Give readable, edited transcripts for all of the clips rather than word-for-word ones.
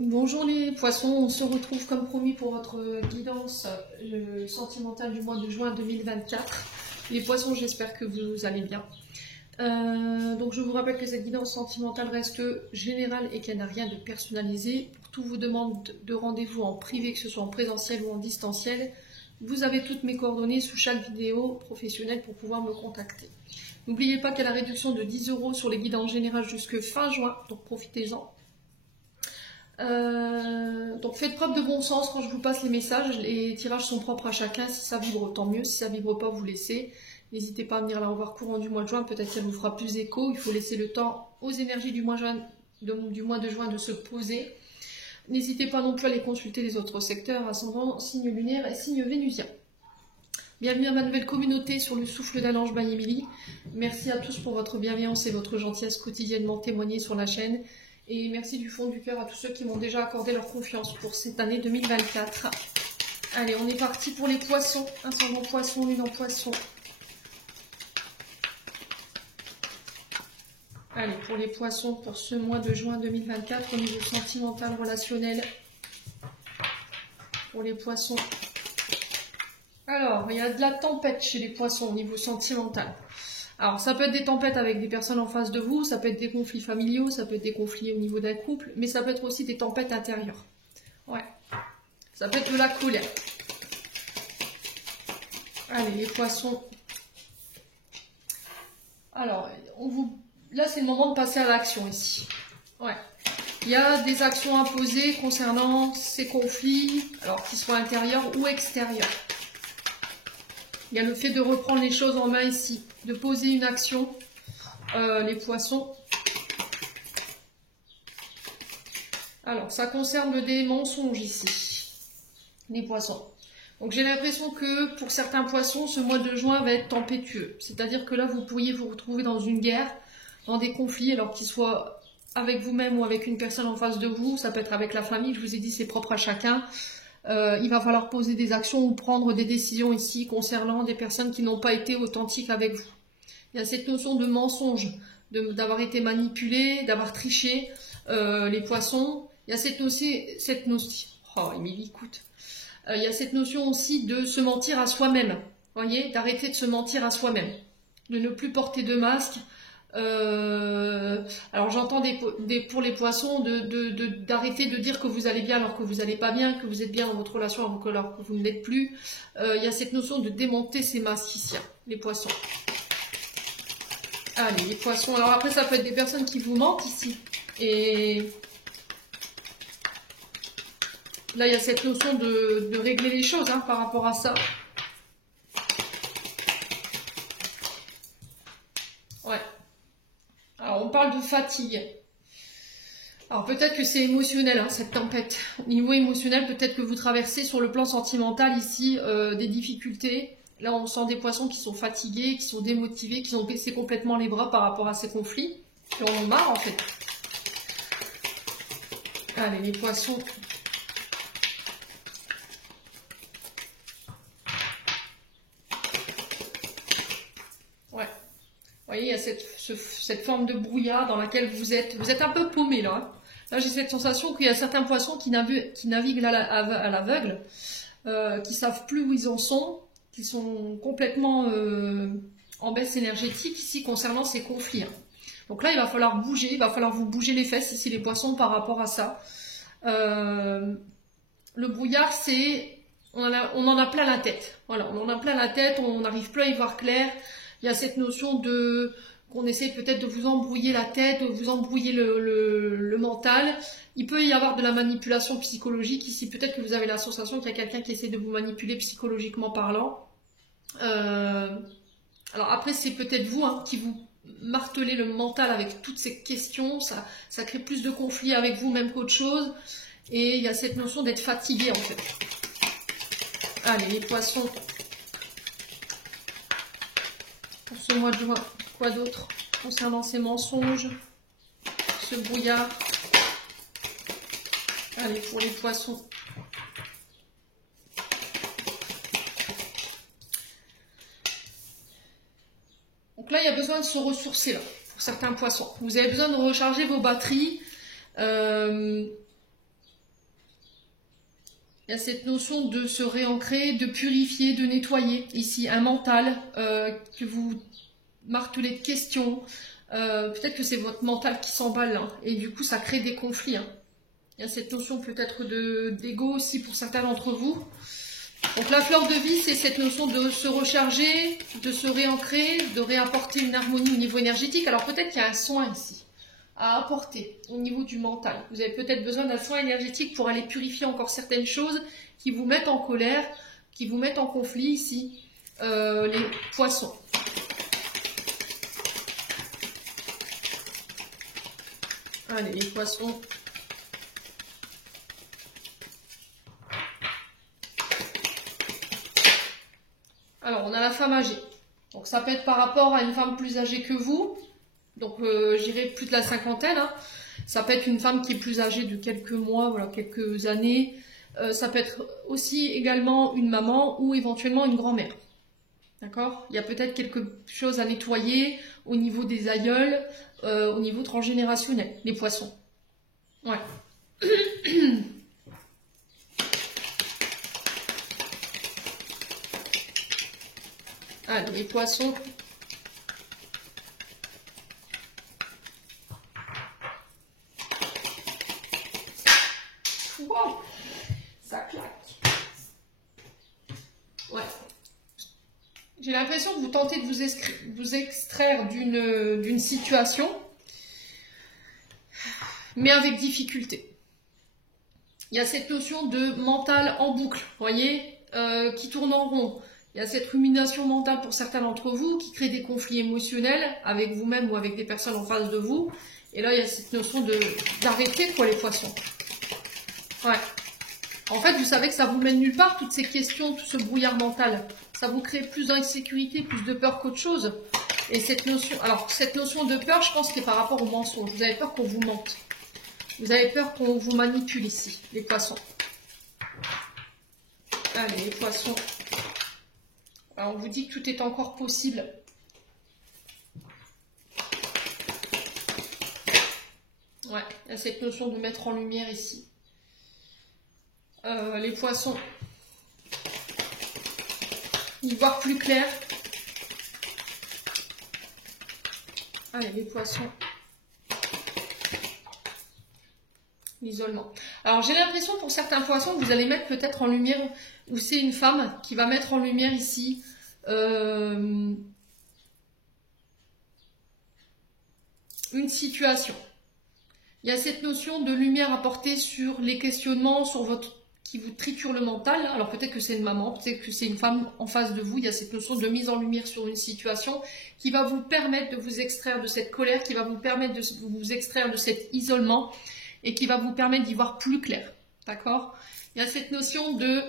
Bonjour les poissons, on se retrouve comme promis pour votre guidance sentimentale du mois de juin 2024. Les poissons, j'espère que vous allez bien. Donc je vous rappelle que cette guidance sentimentale reste générale et qu'elle n'a rien de personnalisé. Pour toutes vos demandes de rendez-vous en privé, que ce soit en présentiel ou en distanciel, vous avez toutes mes coordonnées sous chaque vidéo professionnelle pour pouvoir me contacter. N'oubliez pas qu'il y a la réduction de 10 € sur les guidances générales jusque fin juin, donc profitez-en. Donc faites preuve de bon sens quand je vous passe les messages. Les tirages sont propres à chacun. Si ça vibre, tant mieux. Si ça vibre pas, vous laissez. N'hésitez pas à venir la revoir courant du mois de juin. Peut-être qu'elle vous fera plus écho. Il faut laisser le temps aux énergies du mois de juin de se poser. N'hésitez pas non plus à aller consulter les autres secteurs, ascendant, signe lunaire et signe vénusien. Bienvenue à ma nouvelle communauté sur le souffle d'Alange by Emily. Merci à tous pour votre bienveillance et votre gentillesse quotidiennement témoignée sur la chaîne. Et merci du fond du cœur à tous ceux qui m'ont déjà accordé leur confiance pour cette année 2024. Allez, on est parti pour les poissons. Ascendant poisson, lune en poisson. Allez, pour les poissons, pour ce mois de juin 2024, au niveau sentimental, relationnel. Pour les poissons. Alors, il y a de la tempête chez les poissons au niveau sentimental. Alors, ça peut être des tempêtes avec des personnes en face de vous, ça peut être des conflits familiaux, ça peut être des conflits au niveau d'un couple, mais ça peut être aussi des tempêtes intérieures. Ouais. Ça peut être de la colère. Allez, les poissons. Alors, là, c'est le moment de passer à l'action ici. Ouais. Il y a des actions à poser concernant ces conflits, alors qu'ils soient intérieurs ou extérieurs. Il y a le fait de reprendre les choses en main ici, de poser une action, les poissons. Alors, ça concerne des mensonges ici, les poissons. Donc, j'ai l'impression que pour certains poissons, ce mois de juin va être tempétueux. C'est-à-dire que là, vous pourriez vous retrouver dans une guerre, dans des conflits, alors qu'ils soient avec vous-même ou avec une personne en face de vous. Ça peut être avec la famille, je vous ai dit, c'est propre à chacun. Il va falloir poser des actions ou prendre des décisions ici concernant des personnes qui n'ont pas été authentiques avec vous. Il y a cette notion de mensonge, d'avoir été manipulé, d'avoir triché, les poissons. Il y a cette notion, oh Émilie, écoute. Il y a cette notion aussi de se mentir à soi-même, voyez, d'arrêter de se mentir à soi-même, de ne plus porter de masque. Alors j'entends pour les poissons d'arrêter de dire que vous allez bien alors que vous n'allez pas bien, que vous êtes bien dans votre relation alors que vous ne l'êtes plus. Il y a cette notion de démonter ces masques ici, les poissons. Allez, les poissons. Alors après, ça peut être des personnes qui vous mentent ici. Et là, il y a cette notion de régler les choses par rapport à ça. Ouais. Alors, on parle de fatigue. Alors, peut-être que c'est émotionnel, cette tempête. Au niveau émotionnel, peut-être que vous traversez sur le plan sentimental ici des difficultés. Là, on sent des poissons qui sont fatigués, qui sont démotivés, qui ont baissé complètement les bras par rapport à ces conflits. Qui en ont marre, en fait. Allez, les poissons. Ouais. Vous voyez, il y a cette forme de brouillard dans laquelle vous êtes un peu paumé là. Là, j'ai cette sensation qu'il y a certains poissons qui naviguent à l'aveugle, qui savent plus où ils en sont, qui sont complètement en baisse énergétique ici concernant ces conflits. Donc là, il va falloir bouger, il va falloir vous bouger les fesses ici les poissons par rapport à ça. Le brouillard, c'est on en a plein la tête. Voilà, on en a plein la tête, on n'arrive plus à y voir clair. Il y a cette notion qu'on essaie peut-être de vous embrouiller la tête, de vous embrouiller le mental. Il peut y avoir de la manipulation psychologique ici. Peut-être que vous avez la sensation qu'il y a quelqu'un qui essaie de vous manipuler psychologiquement parlant. Alors après, c'est peut-être vous qui vous martelez le mental avec toutes ces questions. Ça crée plus de conflits avec vous-même qu'autre chose. Et il y a cette notion d'être fatigué en fait. Allez, les poissons. Pour ce mois de juin, quoi d'autre concernant ces mensonges, ce brouillard. Allez, pour les poissons. Donc là, il y a besoin de se ressourcer, là, pour certains poissons. Vous avez besoin de recharger vos batteries. Il y a cette notion de se réancrer, de purifier, de nettoyer. Ici, un mental que vous martelez de questions. Peut-être que c'est votre mental qui s'emballe, hein, et du coup, ça crée des conflits. Hein. Il y a cette notion peut-être d'ego aussi pour certains d'entre vous. Donc la fleur de vie, c'est cette notion de se recharger, de se réancrer, de réapporter une harmonie au niveau énergétique. Alors peut-être qu'il y a un soin ici à apporter au niveau du mental. Vous avez peut-être besoin d'un soin énergétique pour aller purifier encore certaines choses qui vous mettent en colère, qui vous mettent en conflit ici, les poissons. Allez, les poissons. Alors, on a la femme âgée. Donc, ça peut être par rapport à une femme plus âgée que vous. Donc, j'irai plus de la cinquantaine. Hein. Ça peut être une femme qui est plus âgée de quelques mois, voilà, quelques années. Ça peut être aussi également une maman ou éventuellement une grand-mère. D'accord? Il y a peut-être quelque chose à nettoyer au niveau des aïeuls, au niveau transgénérationnel, les poissons. Ouais. Allez, les poissons. Wow, ça claque. Ouais. J'ai l'impression que vous tentez de vous extraire d'une situation, mais avec difficulté. Il y a cette notion de mental en boucle, vous voyez, qui tourne en rond. Il y a cette rumination mentale pour certains d'entre vous qui crée des conflits émotionnels avec vous-même ou avec des personnes en face de vous. Et là, il y a cette notion d'arrêter, quoi, les poissons. Ouais. En fait, vous savez que ça vous mène nulle part, toutes ces questions, tout ce brouillard mental. Ça vous crée plus d'insécurité, plus de peur qu'autre chose. Et cette notion, alors, cette notion de peur, je pense que c'est par rapport au mensonge. Vous avez peur qu'on vous mente. Vous avez peur qu'on vous manipule ici, les poissons. Allez, les poissons. Alors, on vous dit que tout est encore possible. Ouais, il y a cette notion de mettre en lumière ici. Les poissons. Y voir plus clair. Allez, les poissons. L'isolement. Alors, j'ai l'impression pour certains poissons que vous allez mettre peut-être en lumière, ou c'est une femme qui va mettre en lumière ici une situation. Il y a cette notion de lumière apportée sur les questionnements, sur votre qui vous triture le mental. Alors peut-être que c'est une maman, peut-être que c'est une femme en face de vous. Il y a cette notion de mise en lumière sur une situation qui va vous permettre de vous extraire de cette colère, qui va vous permettre de vous extraire de cet isolement et qui va vous permettre d'y voir plus clair. D'accord? Il y a cette notion de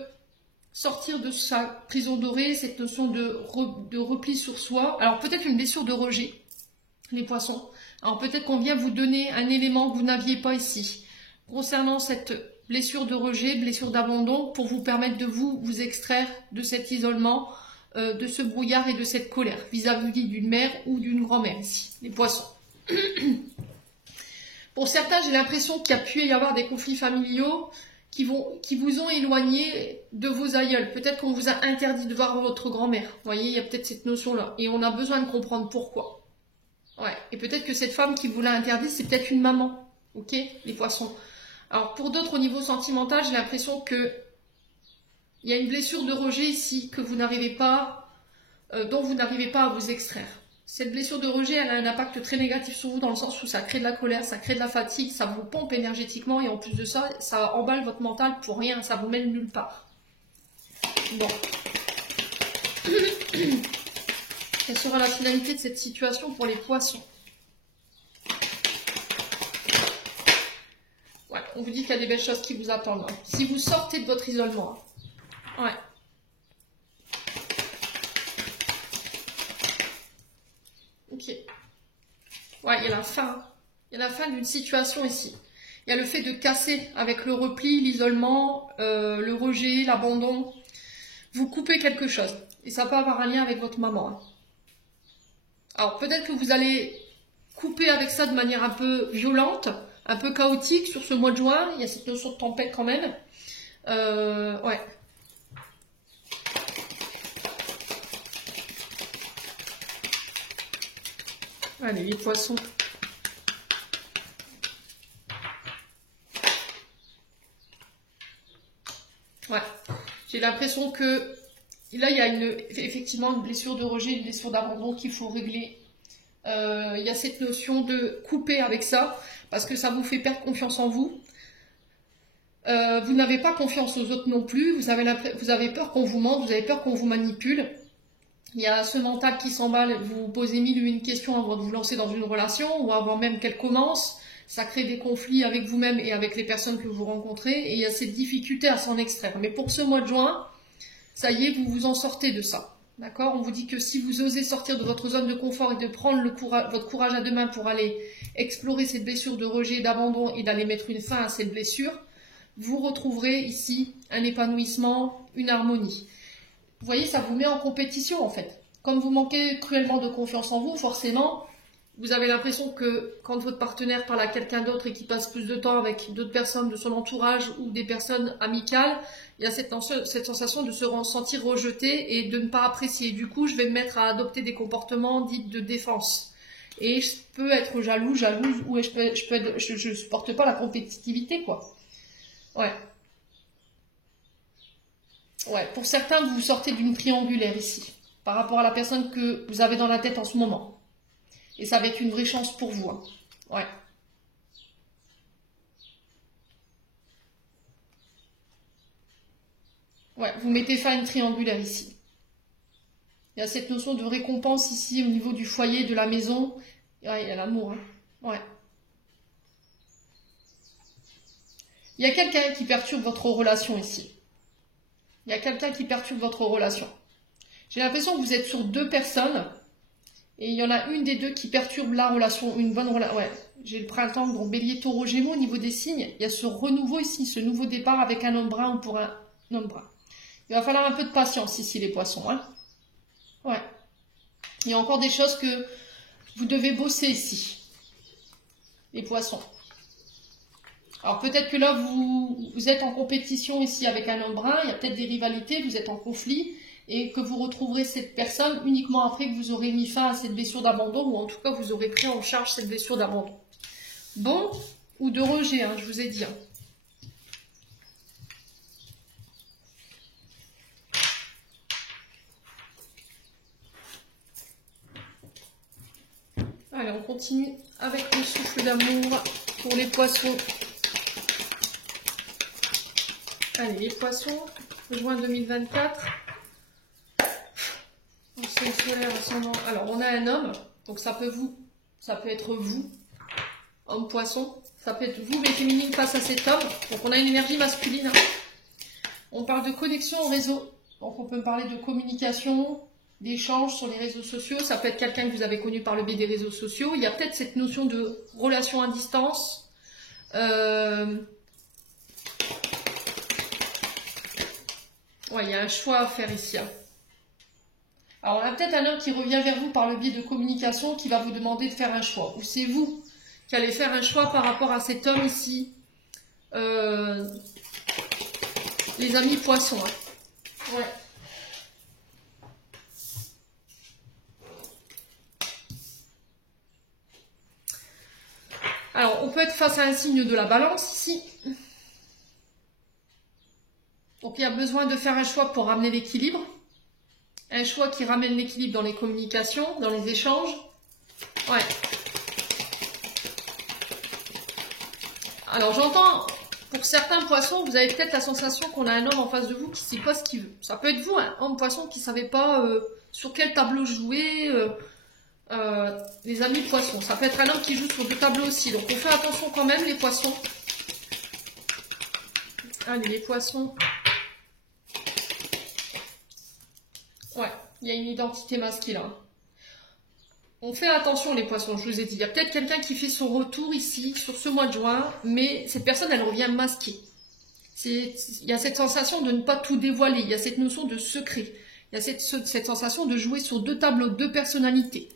sortir de sa prison dorée, cette notion de repli sur soi. Alors peut-être une blessure de rejet, les poissons. Alors peut-être qu'on vient vous donner un élément que vous n'aviez pas ici. Concernant cette blessure de rejet, blessure d'abandon, pour vous permettre de vous extraire de cet isolement, de ce brouillard et de cette colère vis-à-vis d'une mère ou d'une grand-mère ici, les poissons. Pour certains, j'ai l'impression qu'il y a pu y avoir des conflits familiaux qui vous ont éloigné de vos aïeuls. Peut-être qu'on vous a interdit de voir votre grand-mère. Vous voyez, il y a peut-être cette notion-là. Et on a besoin de comprendre pourquoi. Ouais. Et peut-être que cette femme qui vous l'a interdit, c'est peut-être une maman. Ok, les poissons. Alors, pour d'autres, au niveau sentimental, j'ai l'impression que il y a une blessure de rejet ici que vous n'arrivez pas, dont vous n'arrivez pas à vous extraire. Cette blessure de rejet, elle a un impact très négatif sur vous dans le sens où ça crée de la colère, ça crée de la fatigue, ça vous pompe énergétiquement et en plus de ça, ça emballe votre mental pour rien, ça vous mène nulle part. Bon. Quelle sera la finalité de cette situation pour les poissons? Ouais, on vous dit qu'il y a des belles choses qui vous attendent. Hein. Si vous sortez de votre isolement. Hein. Ouais. Ok. Ouais, il y a la fin. Il y a la fin d'une situation ici. Il y a le fait de casser avec le repli, l'isolement, le rejet, l'abandon. Vous coupez quelque chose. Et ça peut avoir un lien avec votre maman. Hein. Alors, peut-être que vous allez couper avec ça de manière un peu violente, un peu chaotique sur ce mois de juin. Il y a cette notion de tempête quand même. Ouais. Allez, les poissons. Ouais. J'ai l'impression que là, il y a effectivement une blessure de rejet, une blessure d'abandon qu'il faut régler. Il y a cette notion de couper avec ça, parce que ça vous fait perdre confiance en vous. Vous n'avez pas confiance aux autres non plus, vous avez peur qu'on vous mente, vous avez peur qu'on vous manipule. Il y a ce mental qui s'emballe, vous posez mille ou une questions avant de vous lancer dans une relation, ou avant même qu'elle commence. Ça crée des conflits avec vous-même et avec les personnes que vous rencontrez, et il y a cette difficulté à s'en extraire. Mais pour ce mois de juin, ça y est, vous vous en sortez de ça. D'accord? On vous dit que si vous osez sortir de votre zone de confort et de prendre votre courage à deux mains pour aller explorer cette blessure de rejet, d'abandon et d'aller mettre une fin à cette blessure, vous retrouverez ici un épanouissement, une harmonie. Vous voyez, ça vous met en compétition en fait. Comme vous manquez cruellement de confiance en vous, forcément, vous avez l'impression que quand votre partenaire parle à quelqu'un d'autre et qu'il passe plus de temps avec d'autres personnes de son entourage ou des personnes amicales, il y a cette sensation de se sentir rejeté et de ne pas apprécier. Du coup, je vais me mettre à adopter des comportements dits de défense. Et je peux être jalouse, ou je supporte pas la compétitivité, quoi. Ouais. Ouais, pour certains, vous sortez d'une triangulaire ici, par rapport à la personne que vous avez dans la tête en ce moment. Et ça va être une vraie chance pour vous. Hein. Ouais. Ouais, vous mettez fin à une triangulaire ici. Il y a cette notion de récompense ici au niveau du foyer, de la maison. Ouais, il y a l'amour. Hein. Ouais. Il y a quelqu'un qui perturbe votre relation ici. Il y a quelqu'un qui perturbe votre relation. J'ai l'impression que vous êtes sur deux personnes et il y en a une des deux qui perturbe la relation, une bonne relation. Ouais, j'ai le printemps, donc Bélier, Taureau, Gémeaux au niveau des signes. Il y a ce renouveau ici, ce nouveau départ avec un homme brun ou pour un homme brun. Il va falloir un peu de patience ici les poissons. Hein. Ouais. Il y a encore des choses que vous devez bosser ici, les poissons. Alors peut-être que là, vous êtes en compétition ici avec un homme brun, il y a peut-être des rivalités, vous êtes en conflit, et que vous retrouverez cette personne uniquement après que vous aurez mis fin à cette blessure d'abandon, ou en tout cas vous aurez pris en charge cette blessure d'abandon. Bon, ou de rejet, hein, je vous ai dit. Hein. Allez, on continue avec le souffle d'amour pour les poissons. Allez, les poissons, juin 2024. Signe solaire, ascendant. Alors, on a un homme, donc ça peut être vous, homme poisson. Ça peut être vous, les féminines, face à cet homme. Donc, on a une énergie masculine. Hein. On parle de connexion au réseau. Donc, on peut parler de communication, d'échange sur les réseaux sociaux. Ça peut être quelqu'un que vous avez connu par le biais des réseaux sociaux. Il y a peut-être cette notion de relation à distance. Ouais, il y a un choix à faire ici. Hein. Alors, on a peut-être un homme qui revient vers vous par le biais de communication qui va vous demander de faire un choix. Ou c'est vous qui allez faire un choix par rapport à cet homme ici. Les amis poissons. Hein. Ouais. Alors, on peut être face à un signe de la balance ici. Donc, il y a besoin de faire un choix pour ramener l'équilibre. Un choix qui ramène l'équilibre dans les communications, dans les échanges. Ouais. Alors, j'entends, pour certains poissons, vous avez peut-être la sensation qu'on a un homme en face de vous qui ne sait pas ce qu'il veut. Ça peut être vous, un homme poisson qui ne savait pas sur quel tableau jouer. Les amis poissons. Ça peut être un homme qui joue sur deux tableaux aussi. Donc, on fait attention quand même, les poissons. Allez, les poissons. Ouais, il y a une identité masculine. On fait attention les poissons, je vous ai dit. Il y a peut-être quelqu'un qui fait son retour ici, sur ce mois de juin, mais cette personne, elle revient masquée. Il y a cette sensation de ne pas tout dévoiler, il y a cette notion de secret. Il y a cette sensation de jouer sur deux tableaux, deux personnalités.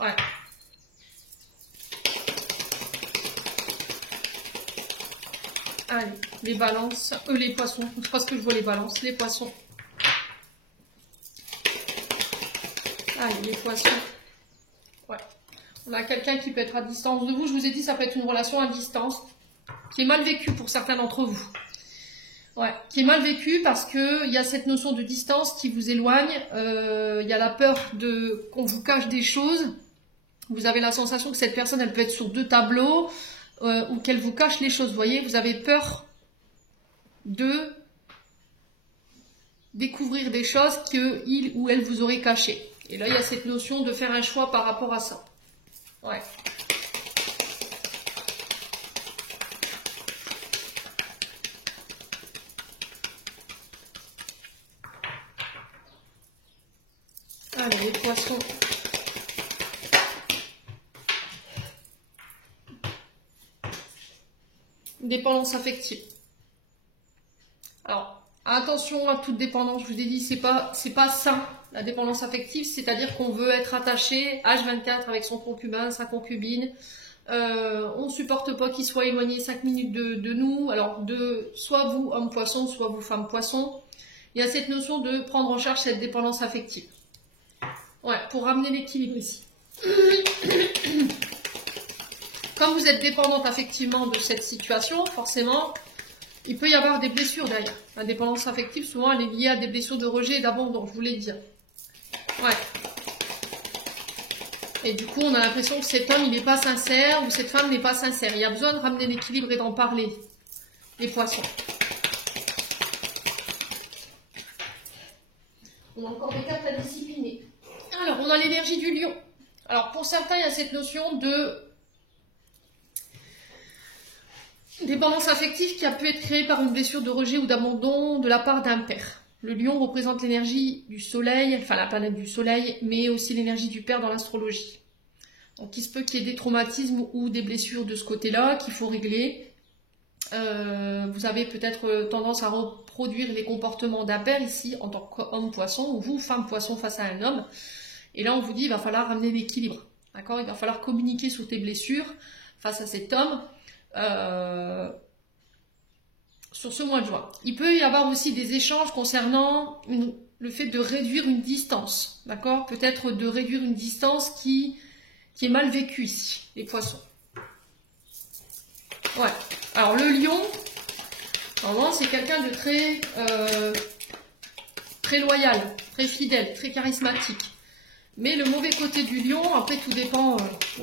Ouais. Allez, les balances, les poissons. Je sais pas ce que je vois, les balances, les poissons. Allez, les poissons. Ouais. On a quelqu'un qui peut être à distance de vous. Je vous ai dit, ça peut être une relation à distance qui est mal vécue pour certains d'entre vous. Ouais, qui est mal vécue parce que il y a cette notion de distance qui vous éloigne. Il y a la peur qu'on vous cache des choses. Vous avez la sensation que cette personne, elle peut être sur deux tableaux ou qu'elle vous cache les choses. Vous voyez, vous avez peur de découvrir des choses qu'il ou elle vous aurait cachées. Et là, il y a cette notion de faire un choix par rapport à ça. Ouais. Allez, les poissons. Dépendance affective. Alors, attention à toute dépendance, je vous ai dit, c'est pas sain, la dépendance affective, c'est-à-dire qu'on veut être attaché H24 avec son concubin, sa concubine, on ne supporte pas qu'il soit éloigné 5 minutes de nous, alors soit vous, homme poisson, soit vous, femme poisson, il y a cette notion de prendre en charge cette dépendance affective. Ouais, pour ramener l'équilibre ici. Comme vous êtes dépendante affectivement de cette situation, forcément, il peut y avoir des blessures derrière. La dépendance affective, souvent, elle est liée à des blessures de rejet et d'abandon, je voulais dire. Ouais. Et du coup, on a l'impression que cet homme, il n'est pas sincère, ou cette femme n'est pas sincère. Il y a besoin de ramener l'équilibre et d'en parler. Les poissons. On a encore des cartes à discipliner. Alors, on a l'énergie du lion. Alors, pour certains, il y a cette notion de dépendance affective qui a pu être créée par une blessure de rejet ou d'abandon de la part d'un père. Le lion représente l'énergie du soleil, enfin la planète du soleil, mais aussi l'énergie du père dans l'astrologie. Donc il se peut qu'il y ait des traumatismes ou des blessures de ce côté-là qu'il faut régler. Vous avez peut-être tendance à reproduire les comportements d'un père ici en tant qu'homme poisson, ou vous, femme poisson face à un homme. Et là on vous dit il va falloir ramener l'équilibre. D'accord ? Il va falloir communiquer sur tes blessures face à cet homme. Sur ce mois de juin. Il peut y avoir aussi des échanges concernant le fait de réduire une distance, d'accord ? Peut-être de réduire une distance qui est mal vécue ici, les poissons. Ouais. Alors le lion, normalement c'est quelqu'un de très loyal, très fidèle, très charismatique. Mais le mauvais côté du lion, après tout dépend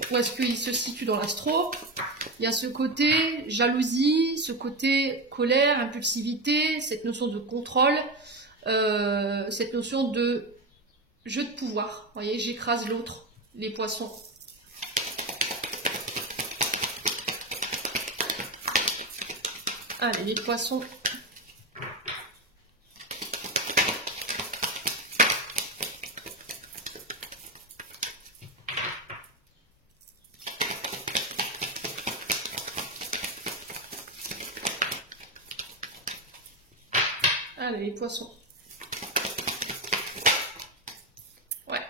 où est-ce qu'il se situe dans l'astro. Il y a ce côté jalousie, ce côté colère, impulsivité, cette notion de contrôle, cette notion de jeu de pouvoir. Vous voyez, j'écrase l'autre, les poissons. Allez, les poissons. Allez, les poissons. Ouais.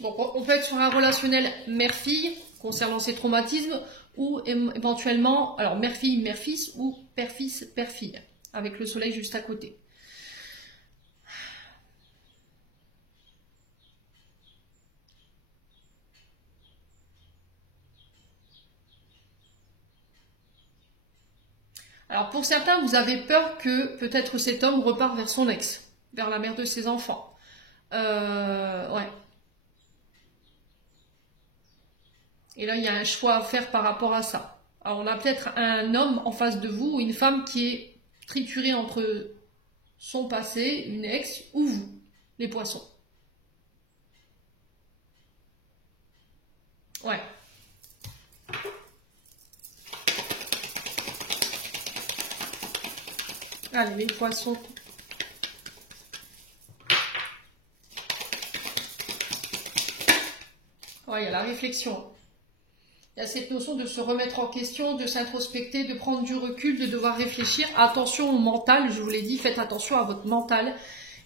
Donc, on peut être sur un relationnel mère-fille, concernant ces traumatismes, ou éventuellement, alors mère-fille, mère-fils, ou père-fils, père-fille, avec le soleil juste à côté. Alors pour certains, vous avez peur que peut-être cet homme repart vers son ex, vers la mère de ses enfants. Ouais. Et là, il y a un choix à faire par rapport à ça. Alors on a peut-être un homme en face de vous, ou une femme qui est triturée entre son passé, une ex, ou vous, les poissons. Ouais. Allez, les poissons. Ouais, il y a la réflexion. Il y a cette notion de se remettre en question, de s'introspecter, de prendre du recul, de devoir réfléchir. Attention au mental, je vous l'ai dit, faites attention à votre mental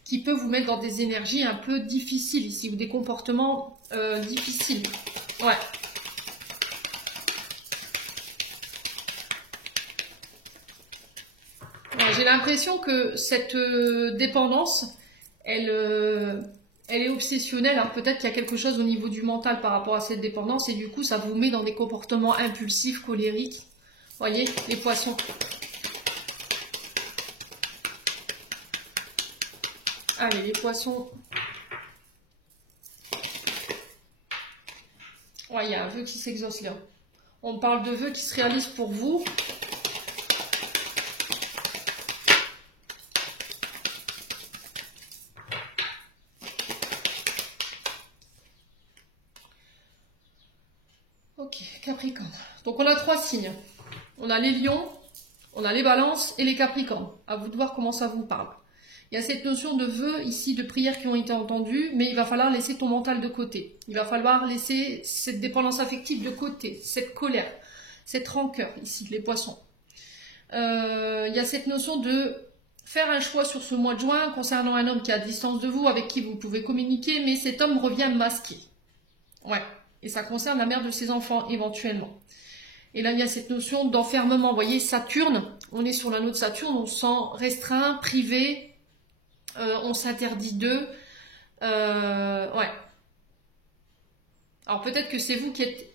qui peut vous mettre dans des énergies un peu difficiles ici, ou des comportements difficiles. Ouais. j'ai l'impression que cette dépendance, elle est obsessionnelle. Hein. Peut-être qu'il y a quelque chose au niveau du mental par rapport à cette dépendance et du coup, ça vous met dans des comportements impulsifs, colériques. Voyez, les poissons. Allez, les poissons. Ouais, il y a un vœu qui s'exauce là. On parle de vœux qui se réalisent pour vous. Ok, Capricorne. Donc on a 3 signes. On a les lions, on a les balances et les capricornes. À vous de voir comment ça vous parle. Il y a cette notion de vœux ici, de prières qui ont été entendues, mais il va falloir laisser ton mental de côté. Il va falloir laisser cette dépendance affective de côté, cette colère, cette rancœur ici, les poissons. Il y a cette notion de faire un choix sur ce mois de juin concernant un homme qui est à distance de vous, avec qui vous pouvez communiquer, mais cet homme revient masqué. Ouais, et ça concerne la mère de ses enfants éventuellement. Et là, il y a cette notion d'enfermement. Vous voyez, Saturne, on est sur l'anneau de Saturne, on se sent restreint, privé, on s'interdit d'eux. Ouais. Alors peut-être que c'est vous qui êtes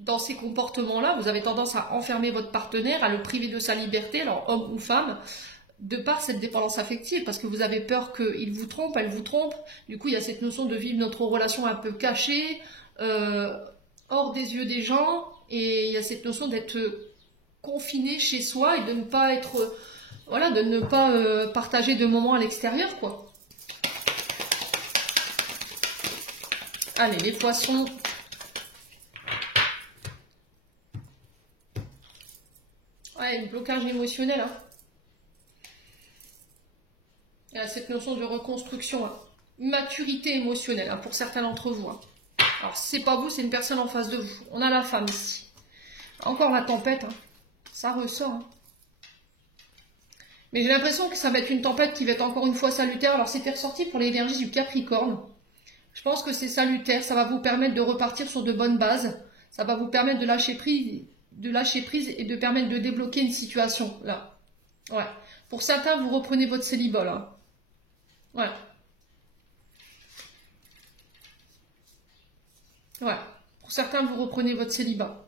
dans ces comportements-là, vous avez tendance à enfermer votre partenaire, à le priver de sa liberté, alors homme ou femme, de par cette dépendance affective, parce que vous avez peur qu'il vous trompe, elle vous trompe. Du coup, il y a cette notion de vivre notre relation un peu cachée, hors des yeux des gens, et il y a cette notion d'être confiné chez soi et de ne pas être, voilà, de ne pas partager de moments à l'extérieur, quoi. Allez, les poissons. Ouais, le blocage émotionnel, hein. Il y a cette notion de reconstruction, hein. Maturité émotionnelle, hein, pour certains d'entre vous, hein. Alors, si c'est pas vous, c'est une personne en face de vous. On a la femme ici. Encore la tempête, hein. Ça ressort, hein. Mais j'ai l'impression que ça va être une tempête qui va être encore une fois salutaire. Alors, c'était ressorti pour l'énergie du Capricorne. Je pense que c'est salutaire. Ça va vous permettre de repartir sur de bonnes bases. Ça va vous permettre de lâcher prise et de permettre de débloquer une situation, là. Ouais. Pour certains, vous reprenez votre célibat, là. Ouais. Ouais. Pour certains, vous reprenez votre célibat.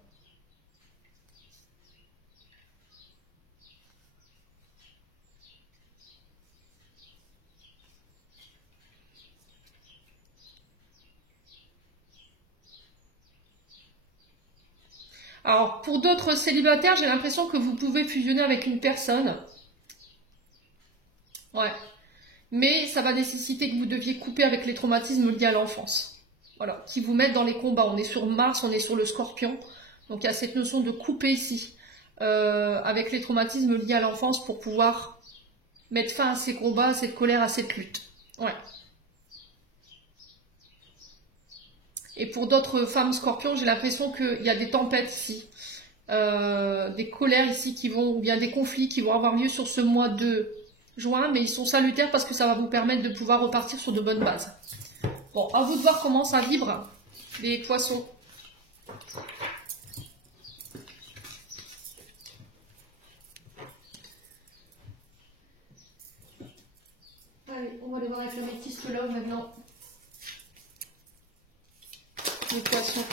Alors, pour d'autres célibataires, j'ai l'impression que vous pouvez fusionner avec une personne. Ouais. Mais ça va nécessiter que vous deviez couper avec les traumatismes liés à l'enfance. Voilà. Qui vous mettent dans les combats. On est sur Mars, on est sur le Scorpion. Donc, il y a cette notion de couper ici. Avec les traumatismes liés à l'enfance pour pouvoir mettre fin à ces combats, à cette colère, à cette lutte. Ouais. Et pour d'autres femmes scorpions, j'ai l'impression qu'il y a des tempêtes ici, des colères ici qui vont, ou bien des conflits qui vont avoir lieu sur ce mois de juin, mais ils sont salutaires parce que ça va vous permettre de pouvoir repartir sur de bonnes bases. Bon, à vous de voir comment ça vibre, les poissons. Allez, on va aller voir avec le métis Love maintenant. Les poissons.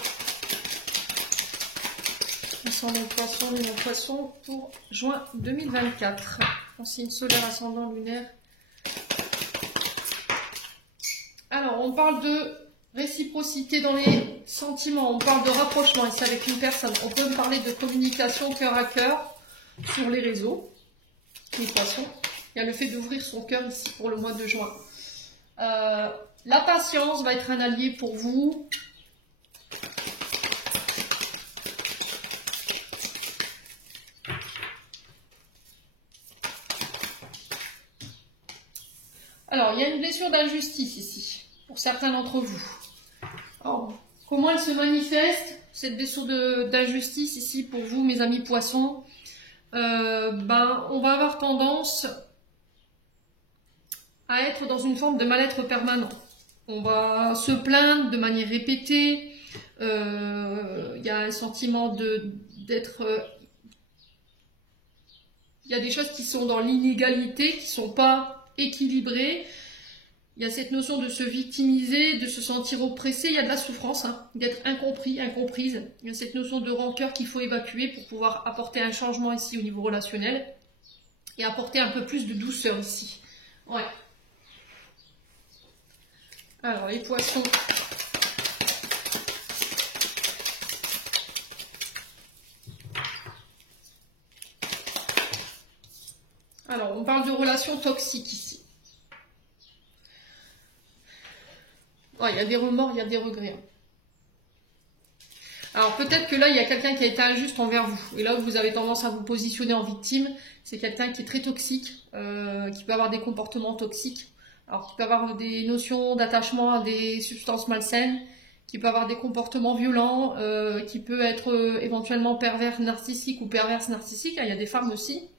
On sent les poissons pour juin 2024. En signe solaire, ascendant, lunaire. Alors, on parle de réciprocité dans les sentiments. On parle de rapprochement ici avec une personne. On peut me parler de communication cœur à cœur sur les réseaux. Les poissons. Il y a le fait d'ouvrir son cœur ici pour le mois de juin. La patience va être un allié pour vous. Alors, il y a une blessure d'injustice ici, pour certains d'entre vous. Alors, comment elle se manifeste, cette blessure d'injustice ici pour vous, mes amis poissons? On va avoir tendance à être dans une forme de mal-être permanent. On va se plaindre de manière répétée. Il y a un sentiment d'être Il y a des choses qui sont dans l'inégalité, qui ne sont pas équilibrées. Il y a cette notion de se victimiser, de se sentir oppressé. Il y a de la souffrance, hein, d'être incompris, incomprise. Il y a cette notion de rancœur qu'il faut évacuer pour pouvoir apporter un changement ici au niveau relationnel. Et apporter un peu plus de douceur ici. Ouais. Alors, les poissons. Alors, on parle de relations toxiques ici. Ouais, il y a des remords, il y a des regrets. Alors, peut-être que là, il y a quelqu'un qui a été injuste envers vous. Et là où vous avez tendance à vous positionner en victime, c'est quelqu'un qui est très toxique, qui peut avoir des comportements toxiques. Alors, qui peut avoir des notions d'attachement à des substances malsaines, qui peut avoir des comportements violents, qui peut être éventuellement pervers narcissique ou perverse narcissique. Il y a des femmes aussi.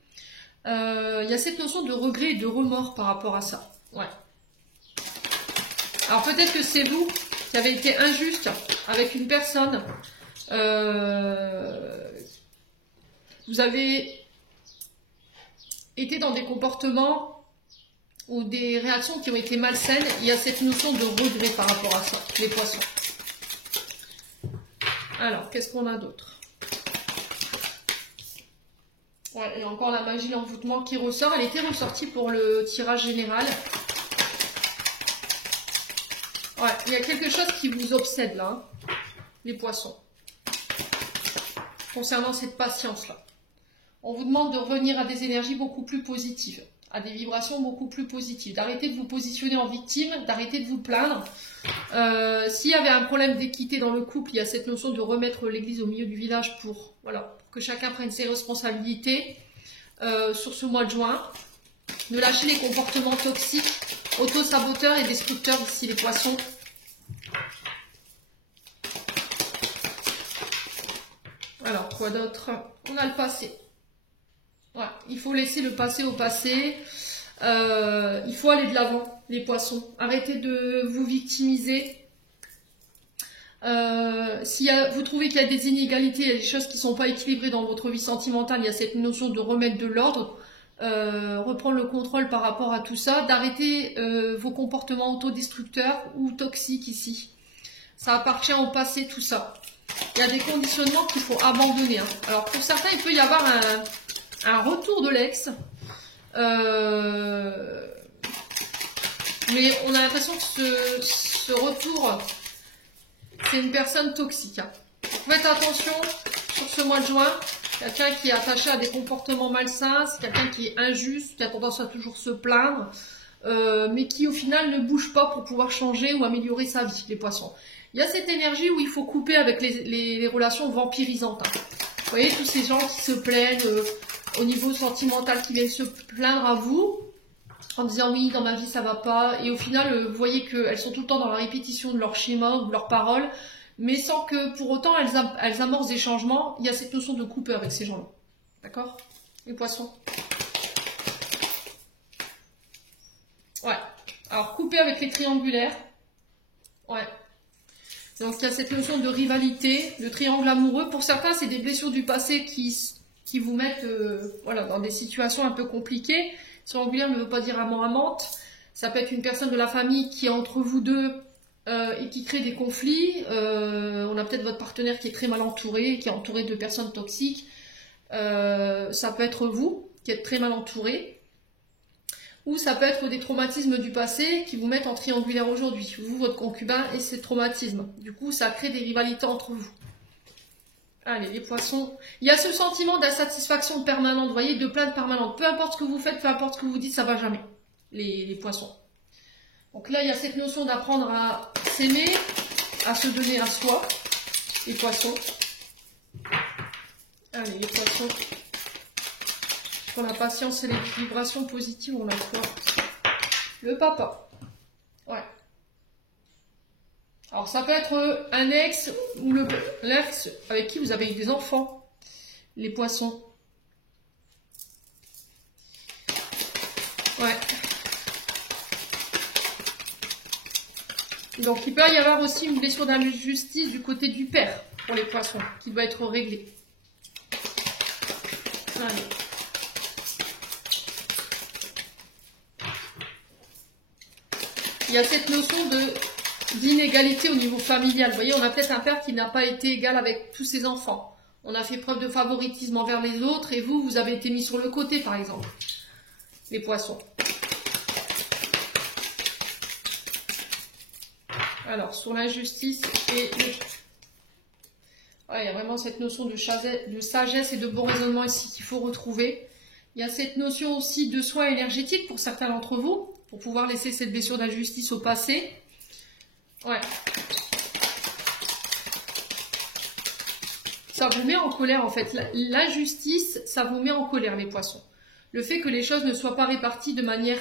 Il y a cette notion de regret et de remords par rapport à ça. Ouais. Alors peut-être que c'est vous qui avez été injuste avec une personne. Vous avez été dans des comportements ou des réactions qui ont été malsaines. Il y a cette notion de regret par rapport à ça, les poissons. Alors, qu'est-ce qu'on a d'autre? Ouais, il y a encore la magie, l'envoûtement qui ressort. Elle était ressortie pour le tirage général. Ouais, il y a quelque chose qui vous obsède là, hein, les poissons. Concernant cette patience-là. On vous demande de revenir à des énergies beaucoup plus positives, à des vibrations beaucoup plus positives, d'arrêter de vous positionner en victime, d'arrêter de vous plaindre. S'il y avait un problème d'équité dans le couple, il y a cette notion de remettre l'église au milieu du village pour, voilà, pour que chacun prenne ses responsabilités sur ce mois de juin. De lâcher les comportements toxiques, auto-saboteurs et destructeurs ici les poissons. Alors, quoi d'autre? On a le passé. Ouais, il faut laisser le passé au passé. Il faut aller de l'avant, les poissons. Arrêtez de vous victimiser. Si vous trouvez qu'il y a des inégalités, il y a des choses qui ne sont pas équilibrées dans votre vie sentimentale, il y a cette notion de remettre de l'ordre, reprendre le contrôle par rapport à tout ça, d'arrêter vos comportements autodestructeurs ou toxiques ici. Ça appartient au passé, tout ça. Il y a des conditionnements qu'il faut abandonner. Hein. Alors pour certains, il peut y avoir un retour de l'ex. Mais on a l'impression que ce retour, c'est une personne toxique. Hein. Faites attention sur ce mois de juin. Quelqu'un qui est attaché à des comportements malsains, c'est quelqu'un qui est injuste, qui a tendance à toujours se plaindre, mais qui au final ne bouge pas pour pouvoir changer ou améliorer sa vie, les poissons. Il y a cette énergie où il faut couper avec les relations vampirisantes. Hein. Vous voyez, tous ces gens qui se plaignent au niveau sentimental, qui viennent se plaindre à vous, en disant oui, dans ma vie ça va pas, et au final, vous voyez qu'elles sont tout le temps dans la répétition de leur schéma ou de leurs paroles, mais sans que pour autant elles amorcent des changements. Il y a cette notion de couper avec ces gens-là. D'accord? Les poissons. Ouais. Alors, couper avec les triangulaires. Ouais. Donc, il y a cette notion de rivalité, de triangle amoureux. Pour certains, c'est des blessures du passé qui vous mettent voilà, dans des situations un peu compliquées. Triangulaire ne veut pas dire amant-amante. Ça peut être une personne de la famille qui est entre vous deux et qui crée des conflits. On a peut-être votre partenaire qui est très mal entouré, qui est entouré de personnes toxiques. Ça peut être vous qui êtes très mal entouré. Ou ça peut être des traumatismes du passé qui vous mettent en triangulaire aujourd'hui. Vous, votre concubin et ses traumatismes. Du coup, ça crée des rivalités entre vous. Allez, les poissons. Il y a ce sentiment d'insatisfaction permanente, vous voyez, de plainte permanente. Peu importe ce que vous faites, peu importe ce que vous dites, ça va jamais. Les poissons. Donc là, il y a cette notion d'apprendre à s'aimer, à se donner à soi. Les poissons. Allez, les poissons. Pour la patience et les vibrations positives, on a quoi? Le papa. Ouais. Alors, ça peut être un ex ou l'ex avec qui vous avez eu des enfants. Les poissons. Ouais. Donc, il peut y avoir aussi une blessure d'injustice du côté du père pour les poissons, qui doit être réglée. Allez. il y a cette notion d'inégalité au niveau familial. Vous voyez, on a peut-être un père qui n'a pas été égal avec tous ses enfants. On a fait preuve de favoritisme envers les autres et vous avez été mis sur le côté, par exemple. Les poissons. Alors, sur l'injustice et le... Ouais, il y a vraiment cette notion de sagesse et de bon raisonnement ici qu'il faut retrouver. Il y a cette notion aussi de soin énergétique pour certains d'entre vous, pour pouvoir laisser cette blessure d'injustice au passé. Ouais. Ça vous met en colère en fait. L'injustice, ça vous met en colère les poissons. Le fait que les choses ne soient pas réparties de manière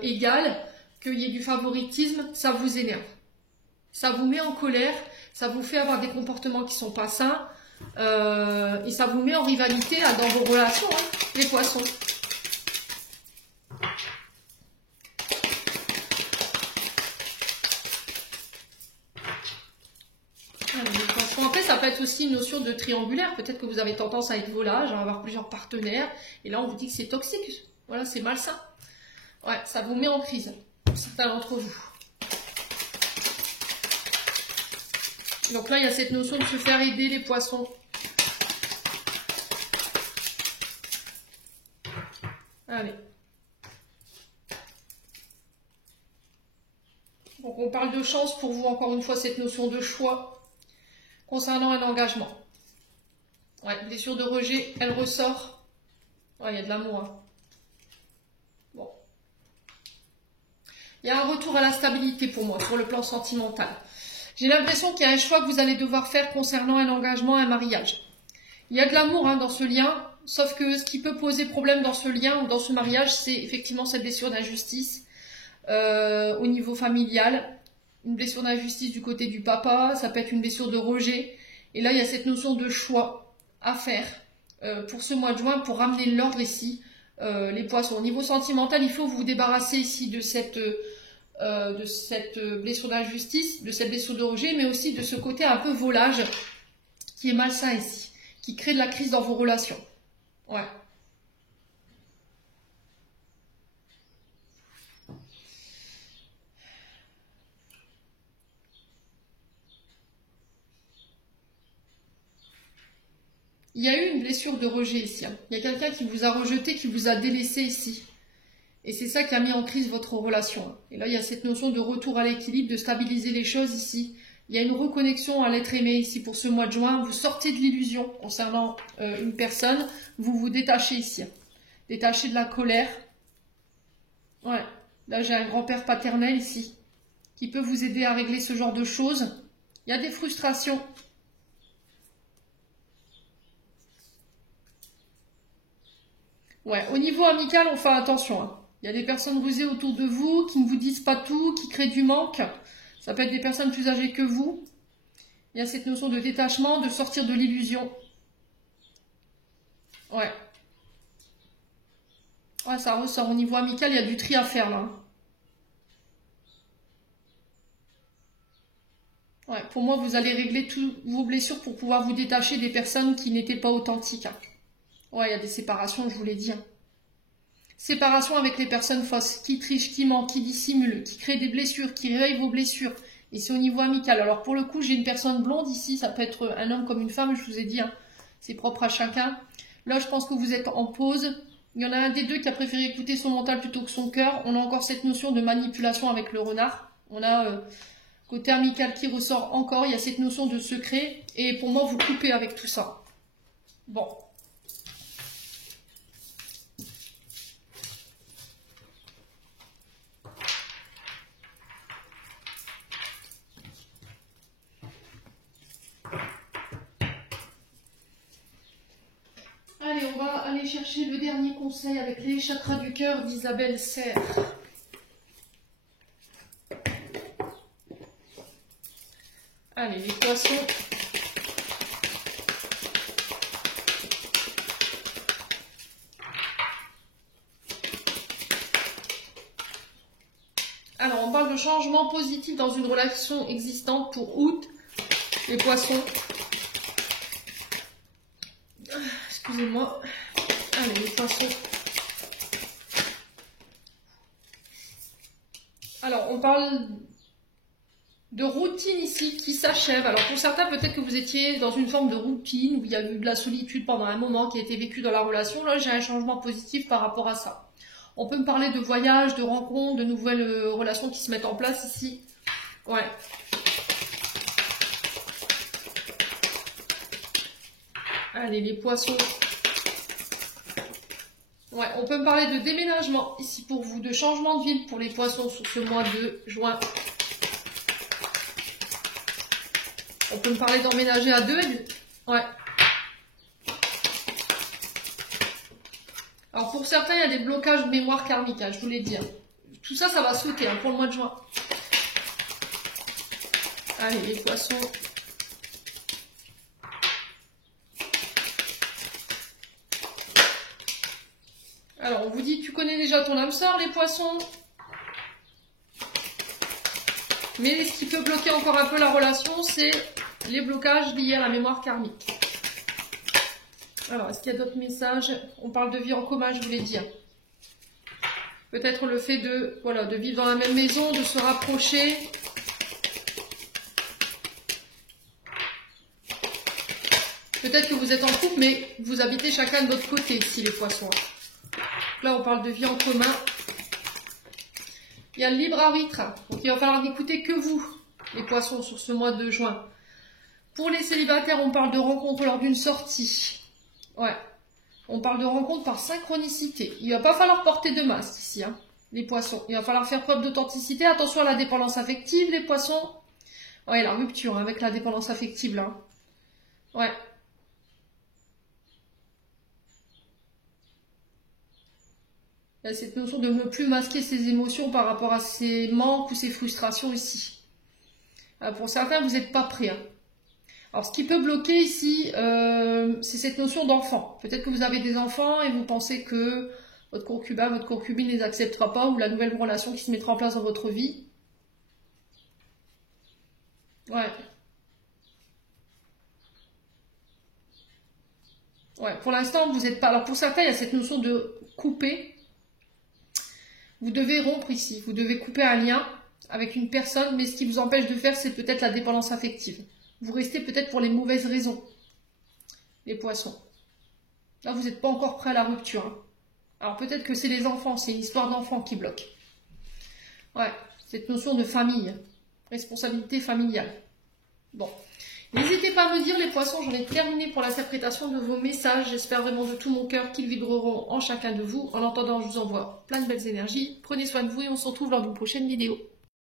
égale, qu'il y ait du favoritisme, ça vous énerve. Ça vous met en colère, ça vous fait avoir des comportements qui ne sont pas sains, et ça vous met en rivalité dans vos relations, hein, les poissons. Après, ça peut être aussi une notion de triangulaire. Peut-être que vous avez tendance à être volage, à avoir plusieurs partenaires, et là on vous dit que c'est toxique. Voilà, c'est malsain. Ouais, ça vous met en crise, certains d'entre vous. Donc là, il y a cette notion de se faire aider les poissons. Allez. Donc on parle de chance pour vous, encore une fois, cette notion de choix concernant un engagement. Ouais, blessure de rejet, elle ressort. Ouais, il y a de l'amour. Hein. Bon. Il y a un retour à la stabilité pour moi, sur le plan sentimental. J'ai l'impression qu'il y a un choix que vous allez devoir faire concernant un engagement, un mariage. Il y a de l'amour hein, dans ce lien, sauf que ce qui peut poser problème dans ce lien ou dans ce mariage, c'est effectivement cette blessure d'injustice au niveau familial. Une blessure d'injustice du côté du papa, ça peut être une blessure de rejet. Et là, il y a cette notion de choix à faire pour ce mois de juin, pour ramener l'ordre ici, les poissons. Au niveau sentimental, il faut vous débarrasser ici de cette blessure d'injustice, de cette blessure de rejet, mais aussi de ce côté un peu volage qui est malsain ici, qui crée de la crise dans vos relations. Ouais. Il y a eu une blessure de rejet ici. Hein. Il y a quelqu'un qui vous a rejeté, qui vous a délaissé ici. Et c'est ça qui a mis en crise votre relation. Et là, il y a cette notion de retour à l'équilibre, de stabiliser les choses ici. Il y a une reconnexion à l'être aimé ici pour ce mois de juin. Vous sortez de l'illusion concernant une personne. Vous vous détachez ici. Détachez de la colère. Ouais. Là, j'ai un grand-père paternel ici qui peut vous aider à régler ce genre de choses. Il y a des frustrations. Ouais, au niveau amical, on fait attention. Hein. Il y a des personnes rusées autour de vous qui ne vous disent pas tout, qui créent du manque. Ça peut être des personnes plus âgées que vous. Il y a cette notion de détachement, de sortir de l'illusion. Ouais. Ouais, ça ressort. Au niveau amical, il y a du tri à faire là. Ouais, pour moi, vous allez régler toutes vos blessures pour pouvoir vous détacher des personnes qui n'étaient pas authentiques. Hein. Ouais, il y a des séparations, je vous l'ai dit. Hein. Séparation avec les personnes fausses, qui trichent, qui mentent, qui dissimulent, qui créent des blessures, qui réveillent vos blessures. Et c'est au niveau amical. Alors pour le coup, j'ai une personne blonde ici, ça peut être un homme comme une femme, je vous ai dit, hein, c'est propre à chacun. Là, je pense que vous êtes en pause. Il y en a un des deux qui a préféré écouter son mental plutôt que son cœur. On a encore cette notion de manipulation avec le renard. On a côté amical qui ressort encore, il y a cette notion de secret. Et pour moi, vous coupez avec tout ça. Bon. Allez, on va aller chercher le dernier conseil avec les chakras du cœur d'Isabelle Serre. Allez, les poissons. Alors, on parle de changement positif dans une relation existante pour août. Les poissons. Excusez-moi. Allez, les poissons. Alors, on parle de routine ici qui s'achève. Alors, pour certains, peut-être que vous étiez dans une forme de routine où il y a eu de la solitude pendant un moment qui a été vécu dans la relation. Là, j'ai un changement positif par rapport à ça. On peut me parler de voyage, de rencontres, de nouvelles relations qui se mettent en place ici. Ouais. Allez, les poissons. Ouais, on peut me parler de déménagement ici pour vous, de changement de ville pour les poissons sur ce mois de juin. On peut me parler d'emménager à deux. Ouais. Alors pour certains, il y a des blocages de mémoire karmique, hein, je vous l'ai dit. Hein. Tout ça, ça va sauter hein, pour le mois de juin. Allez, les poissons. Alors, on vous dit, tu connais déjà ton âme sœur, les poissons. Mais ce qui peut bloquer encore un peu la relation, c'est les blocages liés à la mémoire karmique. Alors, est-ce qu'il y a d'autres messages? On parle de vie en commun, je voulais dire. Peut-être le fait de, voilà, de vivre dans la même maison, de se rapprocher. Peut-être que vous êtes en couple, mais vous habitez chacun de votre côté, ici, les poissons. Là, on parle de vie en commun. Il y a le libre arbitre. Donc, il va falloir n'écouter que vous, les poissons, sur ce mois de juin. Pour les célibataires, on parle de rencontre lors d'une sortie. Ouais. On parle de rencontre par synchronicité. Il ne va pas falloir porter de masque ici, hein, les poissons. Il va falloir faire preuve d'authenticité. Attention à la dépendance affective, les poissons. Ouais, la rupture hein, avec la dépendance affective, là. Ouais. Il y a cette notion de ne plus masquer ses émotions par rapport à ses manques ou ses frustrations ici. Pour certains, vous n'êtes pas prêts. Hein. Alors, ce qui peut bloquer ici, c'est cette notion d'enfant. Peut-être que vous avez des enfants et vous pensez que votre concubin, votre concubine ne les acceptera pas ou la nouvelle relation qui se mettra en place dans votre vie. Ouais. Ouais, pour l'instant, vous n'êtes pas... Alors, pour certains, il y a cette notion de couper. Vous devez rompre ici. Vous devez couper un lien avec une personne, mais ce qui vous empêche de faire, c'est peut-être la dépendance affective. Vous restez peut-être pour les mauvaises raisons, les poissons. Là, vous n'êtes pas encore prêt à la rupture. Hein. Alors, peut-être que c'est les enfants, c'est une histoire d'enfants qui bloque. Ouais, cette notion de famille, responsabilité familiale. Bon. N'hésitez pas à me dire, les poissons, j'en ai terminé pour l'interprétation de vos messages. J'espère vraiment de tout mon cœur qu'ils vibreront en chacun de vous. En attendant, je vous envoie plein de belles énergies. Prenez soin de vous et on se retrouve lors d'une prochaine vidéo.